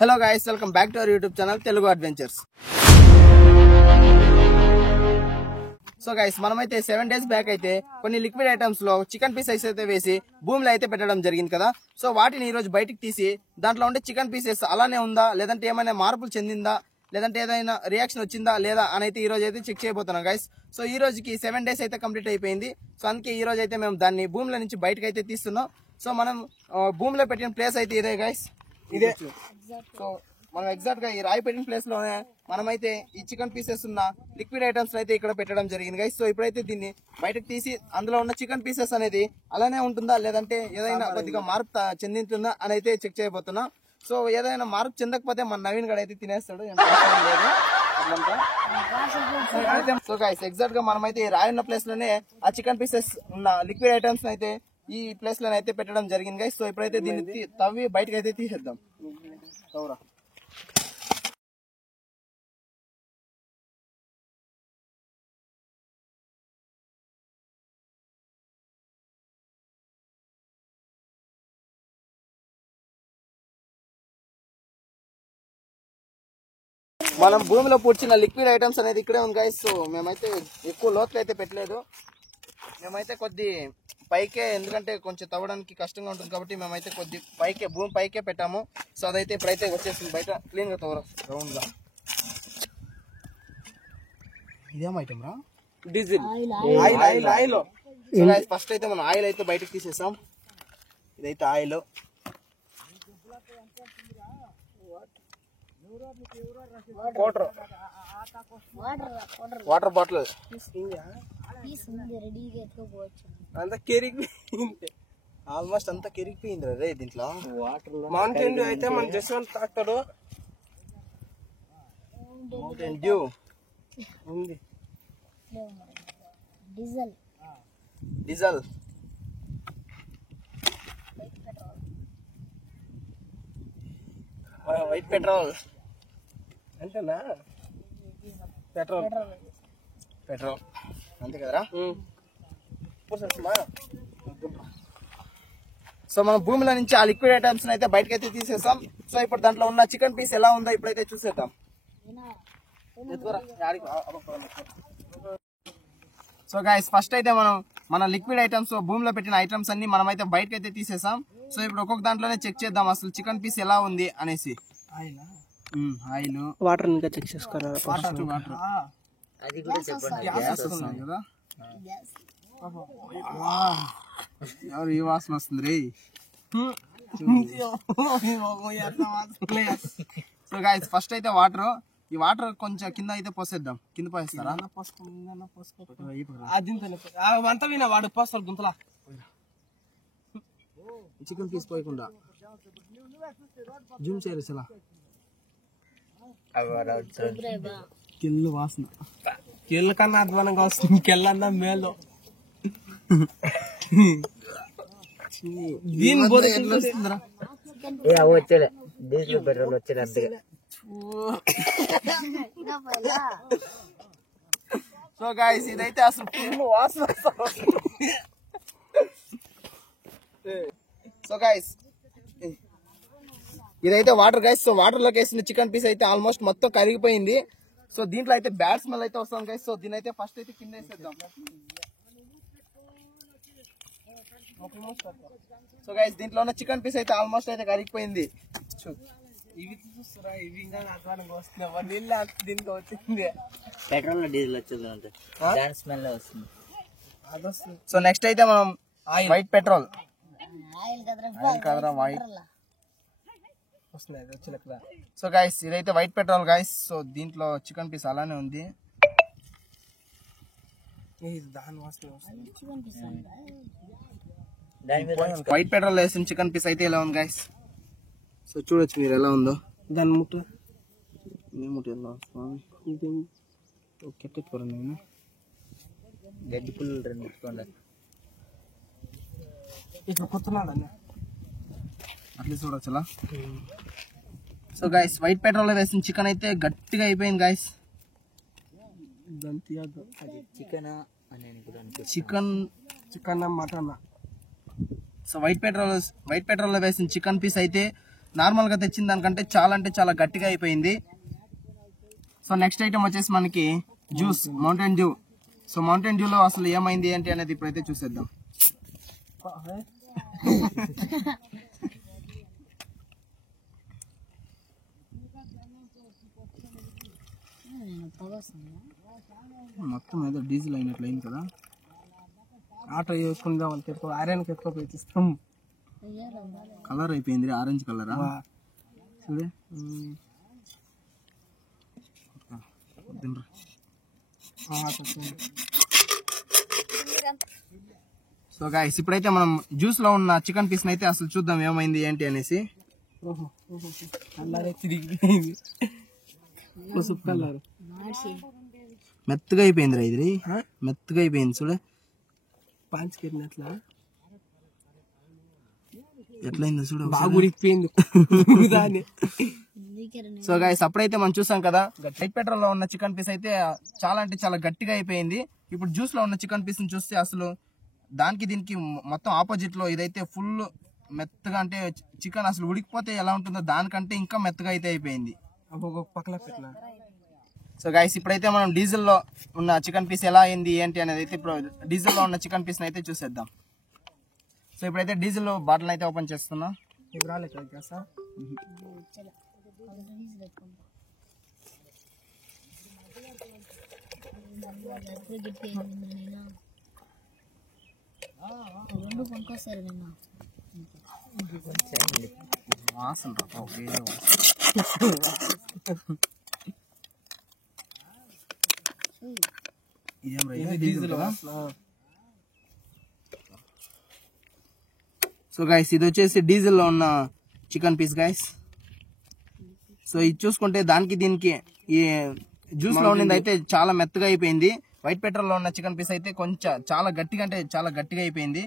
Hello guys, welcome back to our YouTube channel Telugu adventures. So guys, మనమైతే 7 days back అయితే కొన్ని liquid items లో chicken pieces అయితే వేసి భూమిలో అయితే పెట్టడం జరిగింది కదా. సో వాటిని ఈ రోజు బయటికి తీసి దాంట్లో ఉండే చికెన్ పీసెస్ అలానే ఉందా, లేదంటే ఏమైనా మార్పులు చెందిందా, లేదంటే ఏదైనా రియాక్షన్ వచ్చిందా లేదా అని అయితే ఈ రోజు అయితే చెక్ చేయబోతున్నాం గైస్. సో ఈ రోజుకి 7 days అయితే కంప్లీట్ అయిపోయింది. సో అందుకే ఈ రోజు అయితే మేము దాన్ని భూమిలో నుంచి బయటకు అయితే తీస్తున్నాం. సో మనం భూమిలో పెట్టిన ప్లేస్ అయితే ఇదే గైస్, ఇదే. సో మనం ఎగ్జాక్ట్ గా ఈ రాయి పెట్టిన ప్లేస్ లోనే మనమైతే ఈ చికెన్ పీసెస్ ఉన్న లిక్విడ్ ఐటమ్స్ అయితే ఇక్కడ పెట్టడం జరిగింది గైస్. సో ఇప్పుడైతే దీన్ని బయటకు తీసి అందులో ఉన్న చికెన్ పీసెస్ అనేది అలానే ఉంటుందా, లేదంటే ఏదైనా కొద్దిగా మార్పు చెందుతుందా అని అయితే చెక్ చేయబోతున్నాం. సో ఏదైనా మార్పు చెందకపోతే మన నవీన్ గడ అయితే తినేస్తాడు, లేదు. సో గైస్, ఎగ్జాక్ట్ గా మనమైతే ఈ రాయి ఉన్న ప్లేస్ లోనే ఆ చికెన్ పీసెస్ ఉన్న లిక్విడ్ ఐటమ్స్ అయితే ఈ ప్లేస్ లోనే అయితే పెట్టడం జరిగింది గైస్. సో ఇప్పుడైతే దీన్ని తవ్వి బయటకు అయితే తీసేద్దాం. మనం భూమిలో పూడ్చిన లిక్విడ్ ఐటమ్స్ అనేది ఇక్కడే ఉంది గైస్. సో మేమైతే ఎక్కువ లోతులు అయితే పెట్టలేదు, మేమైతే కొద్ది పైకే, ఎందుకంటే కొంచెం తవ్వడానికి కష్టంగా ఉంటుంది కాబట్టి మేమైతే కొద్ది పైకే, భూమి పైకే పెట్టాము. సో అదైతే ఇప్పుడైతే వచ్చేసింది బయట క్లీన్ గా తవ్వరు రౌండ్ గా. ఇదేం ఐటమ్ రా? Diesel oil. So guys, first అయితే మనం ఆయిల్ అయితే బయటకు తీసేసాం. ఇదైతే ఆయిల్. వాటర్ బాటిల్ అంతా కెరిగిపోయింది, ఆల్మోస్ట్ అంతా కెరిగిపోయింది రే దీంట్లో. వాటర్ మౌంటైన్ డ్యూ అయితే మన జస్వంత్ తాగుతాడు. మౌంటైన్ డ్యూ ఉంది. డీజల్ వైట్ పెట్రోల్ అంతేనా? పెట్రోల్ అంతే కదరా. సో మనం భూమిలో నుంచి ఆ లిక్విడ్ ఐటమ్స్ అయితే బయటకైతే తీసేసాం. సో ఇప్పుడు దాంట్లో ఉన్న చికెన్ పీస్ ఎలా ఉందో ఇప్పుడైతే చూసేద్దాం. సో గైస్, ఫస్ట్ అయితే మనం మన లిక్విడ్ ఐటమ్స్, భూమిలో పెట్టిన ఐటమ్స్ అన్ని మనమైతే బయటకైతే తీసేసాం. సో ఇప్పుడు ఒక్కొక్క దాంట్లోనే చెక్ చేద్దాం అసలు చికెన్ పీస్ ఎలా ఉంది అనేసి. ఆయిల్, వాటర్ ఇంకా చెక్ చేసుకోవాలి. వాటర్ అది కూడా చెప్పండి. గ్యాస్ వస్తుంది కదా, ఎవరు ఈ వాసన వస్తుంది రే. సో గైస్, ఫస్ట్ అయితే వాటర్, ఈ వాటర్ కొంచెం కింద అయితే పోసేద్దాం. కింద పోసేస్తారా? అంతా వినా వాడు పోస్తారు గుంతలా. చికెన్ పీస్ పోయకుండా జూమ్ చేయరు అసలు. కెళ్ళు వాసన, కెళ్ళ కన్నా అధ్వానంగా వస్తుంది. కెళ్ళన్నా మేలు. దీని వస్తుందిరా వచ్చేలే డీజిల్ పెట్రోల్ వచ్చేది అంతగా. సో గైస్, ఇదైతే అసలు ఫుల్ వాసన. సో గైస్, ఇదైతే వాటర్ గైస్. సో వాటర్ లోకి వేసిన చికెన్ పీస్ అయితే ఆల్మోస్ట్ మొత్తం కరిగిపోయింది. సో దీంట్లో అయితే బ్యాడ్ స్మెల్ అయితే వస్తాం గైస్. సో దీని అయితే ఫస్ట్ అయితే కింద వేసేద్దాం. సో గైస్, దీంట్లో ఉన్న చికెన్ పీస్ అయితే ఆల్మోస్ట్ అయితే కరిగిపోయింది. ఇవి చూస్తారా, ఇవి ఇంకా అధ్వానంగా వస్తున్నాయి. నీళ్ళు దీంట్లో వచ్చింది పెట్రోల్ డీజిల్ వచ్చేది స్మెల్ వస్తుంది. సో నెక్స్ట్ అయితే మనం వైట్ పెట్రోల్, కదరా వైట్ వస్తుంది. సో గైస్, ఇదైతే వైట్ పెట్రోల్ గైస్. సో దీంట్లో చికెన్ పీస్ అలానే ఉంది. వైట్ పెట్రోల్ వేసిన చికెన్ పీస్ అయితే ఎలా ఉంది గైస్. సో చూడొచ్చు మీరు ఎలా ఉందో. దాని ముట్టు నేను గడ్డి పుల్లలు రెండు ఇట్లా కొత్తనాడు అట్లా చూడొచ్చులా. సో గైస్, వైట్ పెట్రోల్ వేసిన చికెన్ అయితే గట్టిగా అయిపోయింది guys. Chicken mutton. So white petrol లో వేసిన చికెన్ పీస్ అయితే నార్మల్ గా తెచ్చిన దానికంటే చాలా అంటే చాలా గట్టిగా అయిపోయింది. సో నెక్స్ట్ ఐటమ్ వచ్చేసి మనకి juice, Mountain Dew. So Mountain డ్యూలో అసలు ఏమైంది ఏంటి అనేది ఇప్పుడైతే చూసేద్దాం. మొత్తం ఏదో డీజిల్ అయినట్లు అయింది కదా. ఆటో వేసుకుందాం వాళ్ళకి ఐరన్ ఎక్కువ పెట్టిస్తాం. కలర్ అయిపోయింది, ఆరెంజ్ కలరా చూడే. సో గైస్ ఇప్పుడైతే మనం జ్యూస్ లో ఉన్న చికెన్ పీస్ అయితే అసలు చూద్దాం ఏమైంది ఏంటి అనేసి. మెత్తగా అయిపోయింది రా ఇది, మెత్తగా అయిపోయింది చూడ. ఎట్లయిందో చూడ, సో గైస్ అప్పుడైతే మనం చూసాం కదా, వైట్ పెట్రోల్ లో ఉన్న చికెన్ పీస్ అయితే చాలా అంటే చాలా గట్టిగా అయిపోయింది. ఇప్పుడు జ్యూస్ లో ఉన్న చికెన్ పీస్ ని చూస్తే అసలు దానికి దీనికి మొత్తం ఆపోజిట్ లో ఇదైతే ఫుల్ మెత్తగా, అంటే చికెన్ అసలు ఉడికిపోతే ఎలా ఉంటుందో దానికంటే ఇంకా మెత్తగా అయితే అయిపోయింది. సో గైస్ ఇప్పుడైతే మనం డీజిల్ లో ఉన్న చికెన్ పీస్ ఎలా అయింది ఏంటి అనేది అయితే ఇప్పుడు డీజిల్ లో ఉన్న చికెన్ పీస్ అయితే చూసేద్దాం. సో ఇప్పుడైతే డీజిల్ బాటిల్ అయితే ఓపెన్ చేస్తున్నా. వాసన సో గైస్ ఇది వచ్చేసి డీజిల్ లో ఉన్న చికెన్ పీస్ గైస్. సో ఇది చూసుకుంటే దానికి దీనికి ఈ జ్యూస్ లో ఉన్నది అయితే చాలా మెత్తగా అయిపోయింది. వైట్ పెట్రోల్ లో ఉన్న చికెన్ పీస్ అయితే కొంచెం చాలా గట్టిగా, అంటే చాలా గట్టిగా అయిపోయింది.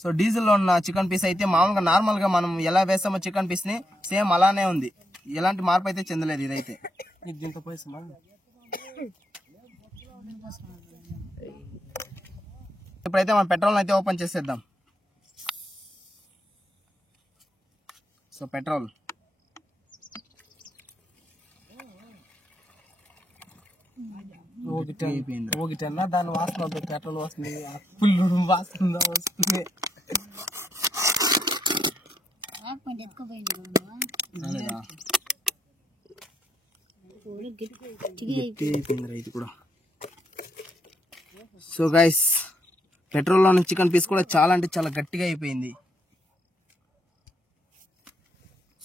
సో డీజిల్ లో ఉన్న చికెన్ పీస్ అయితే మామూలుగా నార్మల్ గా మనం ఎలా వేసామో చికెన్ పీస్ ని సేమ్ అలానే ఉంది, ఎలాంటి మార్పు అయితే చెందలేదు ఇదైతే. ఇప్పుడైతే మనం పెట్రోల్ అయితే ఓపెన్ చేసేద్దాం. సో పెట్రోల్ ఒకటన్నా దాని వాసన పెట్రోల్ వస్తుంది, ఫుల్ వాసన వస్తుంది. ఇది కూడా. సో గైస్ పెట్రోల్ లో చికెన్ పీస్ కూడా చాలా అంటే చాలా గట్టిగా అయిపోయింది.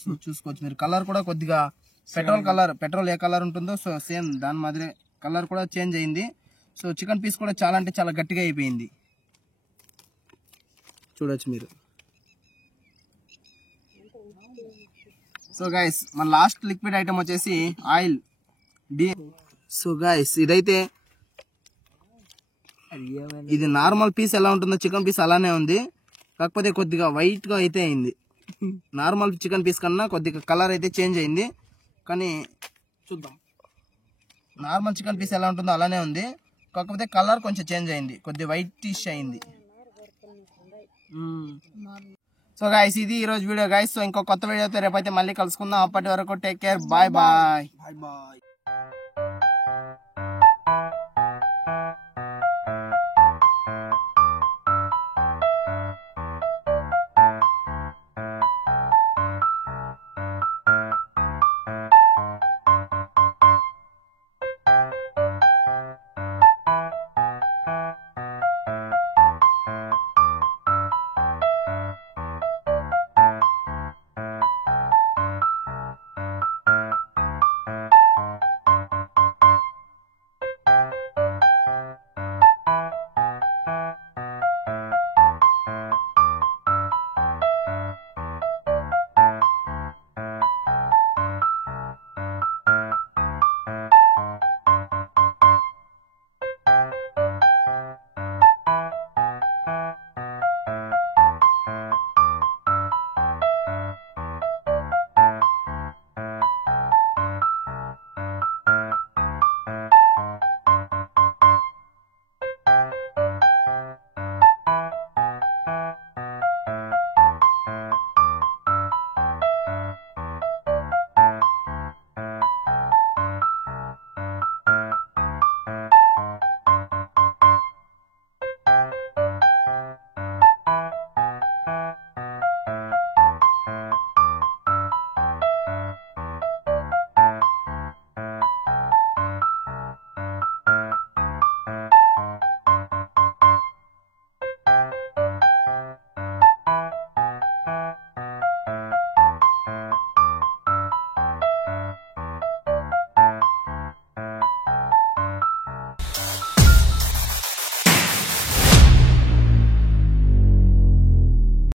సో చూసుకోవచ్చు మీరు, కలర్ కూడా కొద్దిగా పెట్రోల్ కలర్, పెట్రోల్ ఏ కలర్ ఉంటుందో సో సేమ్ దాని మాదిరి కలర్ కూడా చేంజ్ అయింది. సో చికెన్ పీస్ కూడా చాలా అంటే చాలా గట్టిగా అయిపోయింది, చూడొచ్చు మీరు. సో గైస్ మన లాస్ట్ లిక్విడ్ ఐటమ్ వచ్చేసి ఆయిల్. సో గైస్ ఇదైతే ఇది నార్మల్ పీస్ ఎలా ఉంటుందో చికెన్ పీస్ అలానే ఉంది, కాకపోతే కొద్దిగా వైట్ గా అయితే అయింది. నార్మల్ చికెన్ పీస్ కన్నా కొద్దిగా కలర్ అయితే చేంజ్ అయింది, కానీ చూద్దాం. నార్మల్ చికెన్ పీస్ ఎలా ఉంటుందో అలానే ఉంది, కాకపోతే కలర్ కొంచెం చేంజ్ అయింది, కొద్దిగా వైటిష్ అయింది. సో గైస్ ఇది ఈ రోజు వీడియో గైస్. సో ఇంకో కొత్త వీడియోతో రేపైతే మళ్ళీ కలుసుకుందాం. అప్పటి వరకు టేక్ కేర్, బాయ్ బాయ్.